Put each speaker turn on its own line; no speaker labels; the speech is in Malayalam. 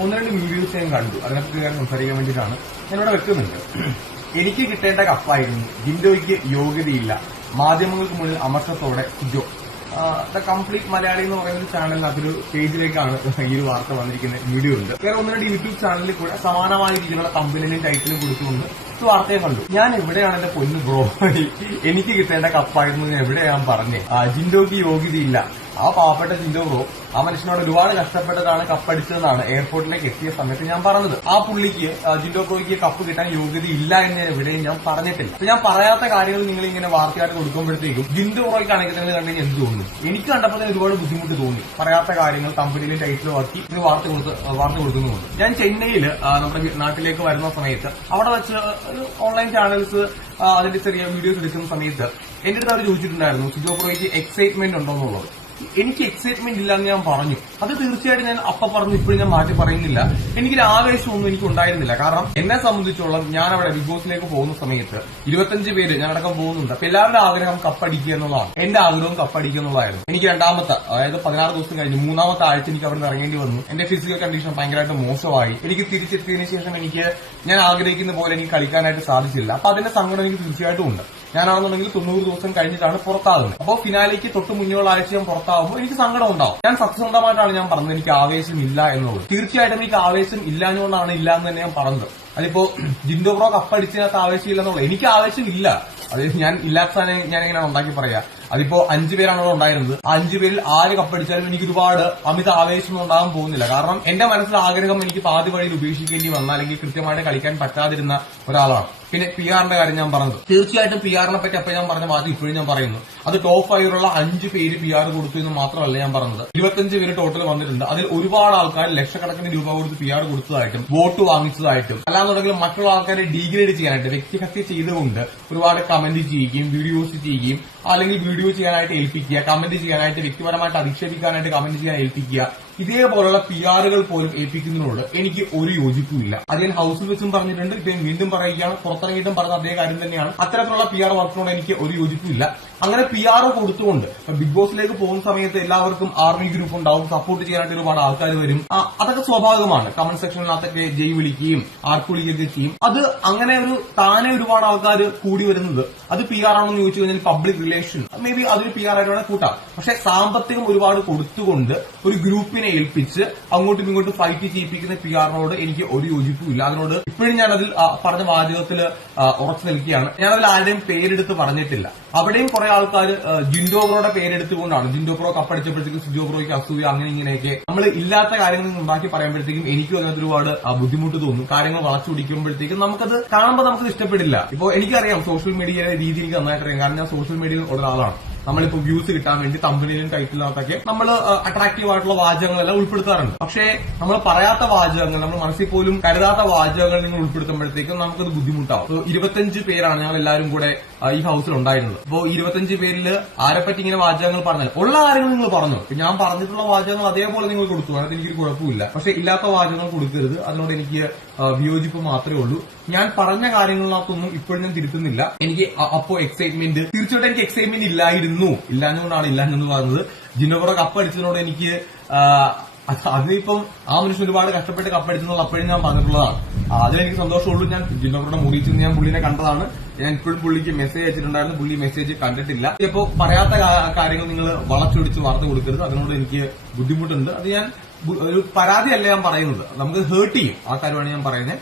ഒന്ന് രണ്ട് വീഡിയോസ് ഞാൻ കണ്ടു. അതിനെപ്പറ്റി ഞാൻ സംസാരിക്കാൻ വേണ്ടിയിട്ടാണ്. ഞാനിവിടെ വെക്കുന്നുണ്ട്. എനിക്ക് കിട്ടേണ്ട കപ്പായിരുന്നു. ജിൻഡോയ്ക്ക് യോഗ്യതയില്ല. മാധ്യമങ്ങൾക്ക് മുന്നിൽ അമർഷത്തോടെ ജോ. ദ കംപ്ലീറ്റ് മലയാളി എന്ന് പറയുന്ന ചാനലിൽ അതൊരു പേജിലേക്കാണ് ഈ ഒരു വാർത്ത വന്നിരിക്കുന്ന വീഡിയോ ഉണ്ട്. വേറെ ഒന്ന് രണ്ട് യൂട്യൂബ് ചാനലിൽ കൂടെ സമാനമായ രീതിയിലുള്ള കമ്പനിയും ടൈറ്റിലും കൊടുത്തുകൊണ്ട് വാർത്തയെ കണ്ടു. ഞാൻ എവിടെയാണ് എന്റെ പൊന്ന് ബ്രോ എനിക്ക് കിട്ടേണ്ട കപ്പായിരുന്നു ഞാൻ എവിടെയാ ഞാൻ പറഞ്ഞേ? ജിൻഡോക്ക് യോഗ്യതയില്ല. ആ പാവപ്പെട്ട ബ്രോ ആ മനുഷ്യനോട് ഒരുപാട് കഷ്ടപ്പെട്ടതാണ് കപ്പടിച്ചതെന്നാണ് എയർപോർട്ടിലേക്ക് എത്തിയ സമയത്ത് ഞാൻ പറഞ്ഞത്. ആ പുള്ളിക്ക് ജിൻഡോ ബ്രോയ്ക്ക് കപ്പ് കിട്ടാൻ യോഗ്യത ഇല്ല എന്ന് എവിടെയും ഞാൻ പറഞ്ഞിട്ടില്ല. അപ്പൊ ഞാൻ പറയാത്ത കാര്യങ്ങൾ നിങ്ങൾ ഇങ്ങനെ വാർത്തയായിട്ട് കൊടുക്കുമ്പോഴത്തേക്കും ജിൻഡോ ബ്രോയ്ക്കാണെങ്കിൽ നിങ്ങൾ കണ്ടെങ്കിൽ എന്ത് തോന്നുന്നു? എനിക്ക് കണ്ടപ്പോൾ തന്നെ ഒരുപാട് ബുദ്ധിമുട്ട് തോന്നി. പറയാത്ത കാര്യങ്ങൾ കമ്പനിയിലെ ടൈറ്റിലും ആക്കി ഇത് വാർത്ത കൊടുത്ത് വാർത്ത കൊടുക്കുന്നുണ്ട് ഞാൻ ചെന്നൈയിൽ നമ്മുടെ നാട്ടിലേക്ക് വരുന്ന സമയത്ത് അവിടെ വെച്ച് ഓൺലൈൻ ചാനൽസ് അതിന്റെ ചെറിയ വീഡിയോസ് എടുക്കുന്ന സമയത്ത് എന്റെ അടുത്ത് അവർ ചോദിച്ചിട്ടുണ്ടായിരുന്നു സിജോ പ്രോയ്ക്ക് എക്സൈറ്റ്മെന്റ് ഉണ്ടോ എന്നുള്ളത്. എനിക്ക് എക്സൈറ്റ്മെന്റ് ഇല്ല എന്ന് ഞാൻ പറഞ്ഞു. അത് തീർച്ചയായിട്ടും ഞാൻ അപ്പ പറഞ്ഞു ഇപ്പോഴും ഞാൻ മാറ്റി പറയുന്നില്ല. എനിക്കൊരു ആവേശമൊന്നും എനിക്ക് ഉണ്ടായിരുന്നില്ല. കാരണം എന്നെ സംബന്ധിച്ചോളം ഞാൻ അവിടെ ബിഗ് ബോസിലേക്ക് പോകുന്ന സമയത്ത് ഇരുപത്തഞ്ച് പേര് ഞാൻ അടക്കം പോകുന്നുണ്ട്. അപ്പൊ എല്ലാവരുടെ ആഗ്രഹം കപ്പടിക്കുക എന്നുള്ളതാണ്. എന്റെ ആഗ്രഹവും കപ്പടിക്കുക എന്നുള്ളതായിരുന്നു. എനിക്ക് രണ്ടാമത്തെ അതായത് പതിനാറ് ദിവസം കഴിഞ്ഞ് മൂന്നാമത്തെ ആഴ്ച എനിക്ക് അവിടെ ഇറങ്ങേണ്ടി വന്നു. എന്റെ ഫിസിക്കൽ കണ്ടീഷൻ ഭയങ്കരമായിട്ട് മോശമായി. എനിക്ക് തിരിച്ചെത്തിയതിനു ശേഷം എനിക്ക് ഞാൻ ആഗ്രഹിക്കുന്ന പോലെ എനിക്ക് കളിക്കാനായിട്ട് സാധിച്ചില്ല. അപ്പൊ അതിന്റെ സങ്കടം എനിക്ക് തീർച്ചയായിട്ടും ഉണ്ട്. ഞാനാണെന്നുണ്ടെങ്കിൽ തൊണ്ണൂറ് ദിവസം കഴിഞ്ഞിട്ടാണ് പുറത്താകുന്നത്. അപ്പോൾ ഫിനാലേക്ക് തൊട്ട് മുന്നേയുള്ള ആഴ്ച ഞാൻ പുറത്താകുമ്പോൾ എനിക്ക് സങ്കടം ഉണ്ടാവും. ഞാൻ സത്യസന്ധമായിട്ടാണ് ഞാൻ പറഞ്ഞത്. എനിക്ക് ആവേശം ഇല്ല എന്നുള്ളത്. തീർച്ചയായിട്ടും എനിക്ക് ആവേശം ഇല്ലാഞ്ഞുകൊണ്ടാണ് ഇല്ല എന്ന് തന്നെ ഞാൻ പറഞ്ഞത്. അതിപ്പോ ജിൻഡോ ബ്രോ കപ്പടിച്ചതിനകത്ത് ആവേശം ഇല്ലെന്നുള്ളത് എനിക്ക് ആവേശം ഇല്ല. അത് ഞാൻ ഇല്ലാത്ത സാധനം ഞാൻ എങ്ങനെയാണ് ഉണ്ടാക്കി പറയാ. അതിപ്പോ അഞ്ചു പേരാണ് ഉണ്ടായിരുന്നത്. ആ അഞ്ചു പേരിൽ ആര് കപ്പടിച്ചാലും എനിക്ക് ഒരുപാട് അമിത ആവേശം ഉണ്ടാകാൻ പോകുന്നില്ല. കാരണം എന്റെ മനസ്സിൽ ആഗ്രഹം എനിക്ക് പാതി വഴിയിൽ ഉപേക്ഷിക്കേണ്ടി വന്ന അല്ലെങ്കിൽ കൃത്യമായിട്ട് കളിക്കാൻ പറ്റാതിരുന്ന ഒരാളാണ്. പിന്നെ പി ആറിന്റെ കാര്യം ഞാൻ പറഞ്ഞത്. തീർച്ചയായിട്ടും പി ആറിനെ പറ്റി അപ്പൊ ഞാൻ പറഞ്ഞ വാക്ക് ഇപ്പോഴും ഞാൻ പറയുന്നു. അത് ടോപ്പ് ഫൈവിലുള്ള അഞ്ച് പേര് പി ആർ കൊടുത്തു എന്ന് മാത്രമല്ല ഞാൻ പറഞ്ഞത്. ഇരുപത്തഞ്ച് പേര് ടോട്ടൽ വന്നിട്ടുണ്ട്. അതിൽ ഒരുപാട് ആൾക്കാർ ലക്ഷക്കണക്കിന് രൂപ കൊടുത്ത് പി ആർ കൊടുത്തതായിട്ടും വോട്ട് വാങ്ങിച്ചതായിട്ടും. അല്ലാന്നുണ്ടെങ്കിൽ മറ്റുള്ള ആൾക്കാരെ ഡീഗ്രേഡ് ചെയ്യാനായിട്ട് വ്യക്തിഹത്യ ചെയ്തുകൊണ്ട് ഒരുപാട് കമന്റ് ചെയ്യുകയും വീഡിയോസ് ചെയ്യുകയും അല്ലെങ്കിൽ വീഡിയോ ചെയ്യാനായിട്ട് ഏൽപ്പിക്കുക കമന്റ് ചെയ്യാനായിട്ട് വ്യക്തിപരമായിട്ട് അധിക്ഷേപിക്കാനായിട്ട് കമന്റ് ചെയ്യാൻ ഏൽപ്പിക്കുക. ഇതേപോലുള്ള പി ആറുകൾ പോലും ഏൽപ്പിക്കുന്നതിനോട് എനിക്ക് ഒരു യോജിപ്പുമില്ല. ഞാൻ ഹൗസിൽ വെച്ചും പറഞ്ഞിട്ടുണ്ട് ഇദ്ദേഹം വീണ്ടും പറയുകയാണ് പുറത്തിറങ്ങിയിട്ടും പറഞ്ഞ അതേ കാര്യം തന്നെയാണ്. അത്തരത്തിലുള്ള പി ആർ വർക്കിനോട് എനിക്ക് ഒരു യോജിപ്പുമില്ല. അങ്ങനെ പി ആർ കൊടുത്തുകൊണ്ട് ബിഗ് ബോസിലേക്ക് പോകുന്ന സമയത്ത് എല്ലാവർക്കും ആർമി ഗ്രൂപ്പ് ഉണ്ടാവും സപ്പോർട്ട് ചെയ്യാനായിട്ട് ഒരുപാട് ആൾക്കാർ വരും. അതൊക്കെ സ്വാഭാവികമാണ്. കമന്റ് സെക്ഷനിനകത്തൊക്കെ ജയ് വിളിക്കുകയും ആർക്ക് വിളിക്കുകയൊക്കെ ചെയ്യും. അത് അങ്ങനെ ഒരു താനെ ഒരുപാട് ആൾക്കാർ കൂടി വരുന്നത്. അത് പി ആർ ആണെന്ന് ചോദിച്ചു കഴിഞ്ഞാൽ പബ്ലിക് റിലേഷൻ മേ ബി അതൊരു പി ആർ ആയിട്ട് കൂട്ടാം. പക്ഷെ സാമ്പത്തികം ഒരുപാട് കൊടുത്തുകൊണ്ട് ഒരു ഗ്രൂപ്പിനെ ഏൽപ്പിച്ച് അങ്ങോട്ടും ഇങ്ങോട്ടും ഫൈറ്റ് ചെയ്യിപ്പിക്കുന്ന പി ആറിനോട് എനിക്ക് ഒരു യോജിപ്പും ഇല്ല അതിനോട് ഇപ്പോഴും ഞാനതിൽ പറഞ്ഞ വാചകത്തിൽ ഉറച്ചു നിൽക്കുകയാണ്. ഞാനതിൽ ആരുടെയും പേരെടുത്ത് പറഞ്ഞിട്ടില്ല. അവിടെയും കുറെ ആൾക്കാർ ജിൻഡോ ബ്രോയുടെ പേരെടുത്തുകൊണ്ടാണ്. ജിൻഡോ ബ്രോ കപ്പടിച്ചപ്പോഴത്തേക്കും സിജോ ബ്രോയ്ക്ക് അസൂയ അങ്ങനെ ഇങ്ങനെയൊക്കെ നമ്മൾ ഇല്ലാത്ത കാര്യങ്ങൾ ഉണ്ടാക്കി പറയുമ്പോഴത്തേക്കും എനിക്കും അതിനകത്ത് ഒരുപാട് ബുദ്ധിമുട്ട് തോന്നും. കാര്യങ്ങൾ വളച്ചു പിടിക്കുമ്പോഴത്തേക്കും നമുക്കത് കാണുമ്പോൾ നമുക്കത് ഇഷ്ടപ്പെടില്ല. ഇപ്പോൾ എനിക്കറിയാം സോഷ്യൽ മീഡിയയിലെ രീതി എനിക്ക് നന്നായിട്ട് അറിയാം. കാരണം ഞാൻ സോഷ്യൽ മീഡിയയിൽ ഉള്ള ഒരാളാണ്. നമ്മളിപ്പോ വ്യൂസ് കിട്ടാൻ വേണ്ടി തമ്പനിയിലും ടൈറ്റിലൊക്കെ നമ്മൾ അട്രാക്റ്റീവ് ആയിട്ടുള്ള വാചകങ്ങളെല്ലാം ഉൾപ്പെടുത്താറുണ്ട്. പക്ഷേ നമ്മൾ പറയാത്ത വാചകങ്ങൾ നമ്മൾ മനസ്സിൽ പോലും കരുതാത്ത വാചകങ്ങൾ നിങ്ങൾ ഉൾപ്പെടുത്തുമ്പോഴത്തേക്കും നമുക്കത് ബുദ്ധിമുട്ടാവും. ഇരുപത്തഞ്ച് പേരാണ് ഞങ്ങൾ എല്ലാവരും കൂടെ ഈ ഹൗസിൽ ഉണ്ടായിരുന്നത്. അപ്പോൾ ഇരുപത്തഞ്ച് പേരിൽ ആരെപ്പറ്റി ഇങ്ങനെ വാചകങ്ങൾ പറഞ്ഞാൽ ഉള്ള കാര്യങ്ങൾ നിങ്ങൾ പറഞ്ഞു. ഞാൻ പറഞ്ഞിട്ടുള്ള വാചകങ്ങൾ അതേപോലെ നിങ്ങൾ കൊടുത്തു. എനിക്കൊരു കുഴപ്പമില്ല. പക്ഷെ ഇല്ലാത്ത വാചകങ്ങൾ കൊടുക്കരുത്. അതിനോട് എനിക്ക് വിയോജിപ്പ് മാത്രമേ ഉള്ളൂ. ഞാൻ പറഞ്ഞ കാര്യങ്ങളിനകത്തൊന്നും ഇപ്പോഴും ഞാൻ തിരുത്തുന്നില്ല. എനിക്ക് അപ്പോ എക്സൈറ്റ്മെന്റ് തീർച്ചയായിട്ടും എനിക്ക് എക്സൈറ്റ്മെന്റ് ഇല്ലായിരുന്നു. ഇല്ലാഞ്ഞുകൊണ്ടാണ് ഇല്ലാഞ്ഞെന്ന് പറഞ്ഞത് കപ്പ് കപ്പടിച്ചതിനോട് എനിക്ക് അതിനിപ്പം ആ മനുഷ്യൻ ഒരുപാട് കഷ്ടപ്പെട്ട് കപ്പടിച്ചെന്നുള്ള അപ്പോഴും ഞാൻ പറഞ്ഞിട്ടുള്ളതാണ്. അതിൽ എനിക്ക് സന്തോഷമുള്ളൂ. ഞാൻ ജിന്നോബ്രയുടെ മുറിയിൽ ചെന്ന് ഞാൻ പുള്ളിനെ കണ്ടതാണ്. ഞാൻ ഇപ്പോഴും പുള്ളിക്ക് മെസ്സേജ് അയച്ചിട്ടുണ്ടായിരുന്നു. പുള്ളി മെസ്സേജ് കണ്ടിട്ടില്ല. ഇപ്പോ പറയാത്ത കാര്യങ്ങൾ നിങ്ങൾ വളച്ചൊടിച്ച് വാർത്ത കൊടുക്കരുത്. അതിനോട് എനിക്ക് ബുദ്ധിമുട്ടുണ്ട്. അത് ഞാൻ ഒരു പരാതിയല്ല ഞാൻ പറയുന്നത്. നമുക്ക് ഹേർട്ട് ചെയ്യും. ആ കാര്യമാണ് ഞാൻ പറയുന്നത്.